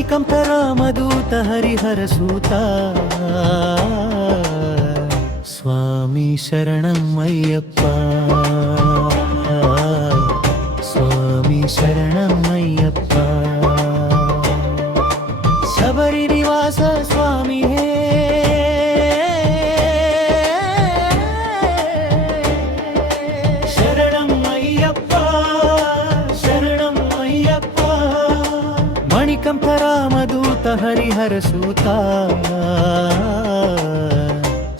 మణికంఠ రామదూత హరిహర సూత స్వామి శరణం అయ్యప్ప స్వామి శరణం అయ్యప్ప శబరి నివాస స్వామి హే రామదూత హరిహర సూత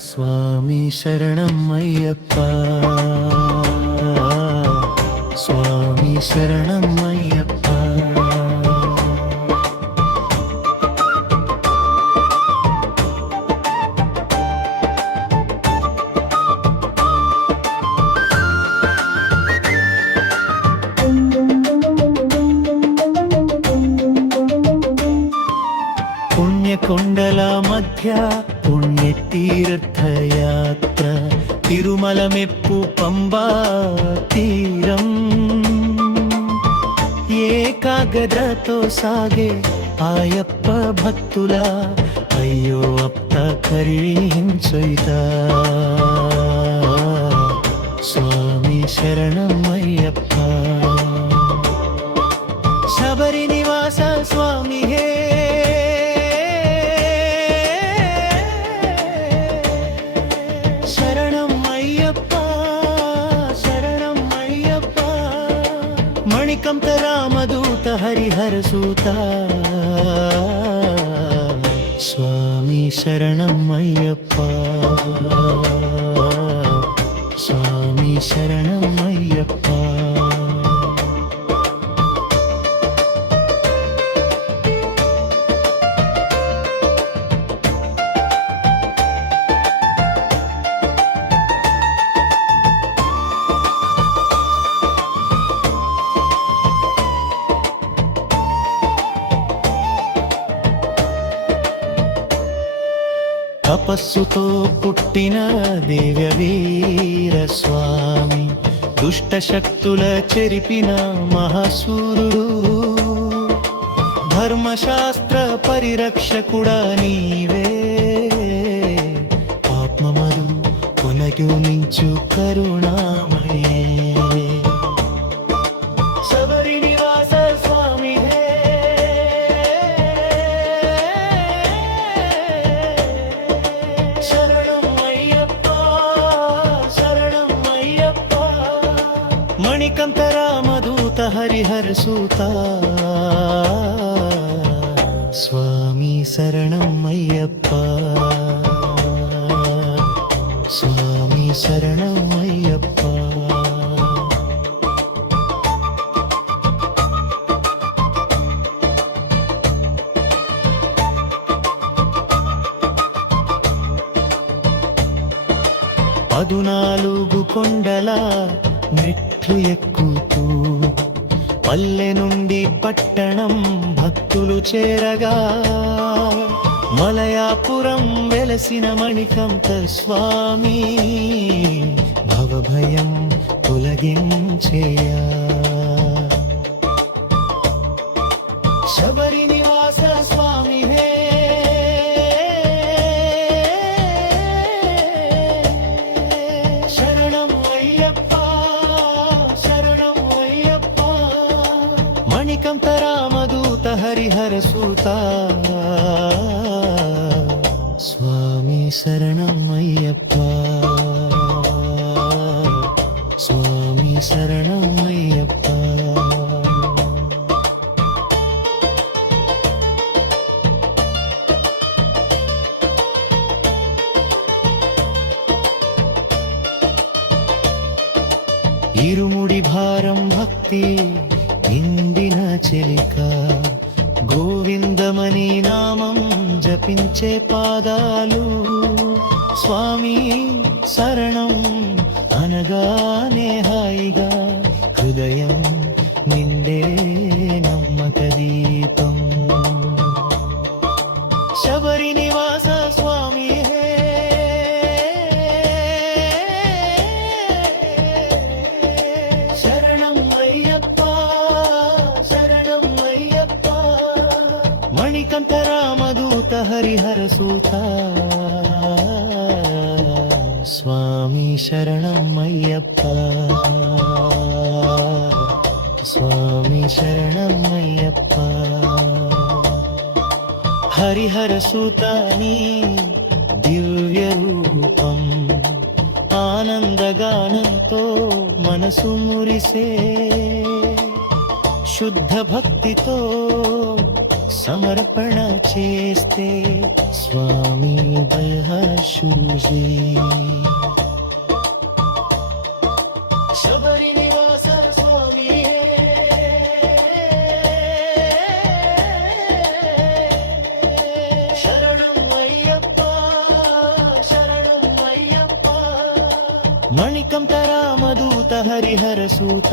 స్వామి శరణం అయ్యప్ప స్వామి శరణం పుణ్యకొండల మధ్య పుణ్యతీర్థయాత్ర తిరుమల మెప్పు పంబా తీరం. ఏకాగ్రతతో సాగే ఆయప్ప భక్తుల అయ్యో అప్త కరిహించుయిత స్వామి శరణం అయ్యప్ప. రామదూత హరిహర సూత స్వామి శరణం అయ్యప్ప స్వామి శరణం తపస్సుతో పుట్టిన దివ్య వీర స్వామి దుష్ట శక్తుల చెరిపిన మహాసూరుడు. ధర్మశాస్త్ర పరిరక్షకుడా నీవే. ఆత్మమరు కొనగుమించు కరుణామయే. మణికంఠ రామదూత హరిహర సూత. స్వామి శరణం అయ్యప్ప. స్వామి శరణం అయ్యప్ప. పదునాలుగు కొండల మెట్లు ఎక్కుతూ పల్లె నుండి పట్టణం భక్తులు చేరగా మలయాపురం వెలసిన మణికంత స్వామి భవభయం తొలగించేయా. శబరిని హరిహర సూత స్వామి శరణం అయ్యప్ప. స్వామి శరణం అయ్యప్ప. ఇరుముడి భారం భక్తి ఇందిన చెలిక. గోవిందమని నామం జపించే పాదాలు స్వామి శరణం అనగానే హాయిగా హృదయం హరిహర సూత. స్వామి శరణం అయ్యప్ప. స్వామి శరణం అయ్యప్ప. హరిహర సూతాని దివ్య రూపం. ఆనందగానంతో మనసు మురిసే. శుద్ధ భక్తితో సమర్పణ చేస్తే స్వామి దయశూజీ శబరి నివాస స్వామి శరణం అయ్యప్ప శరణం అయ్యప్ప. హరిహర సూత.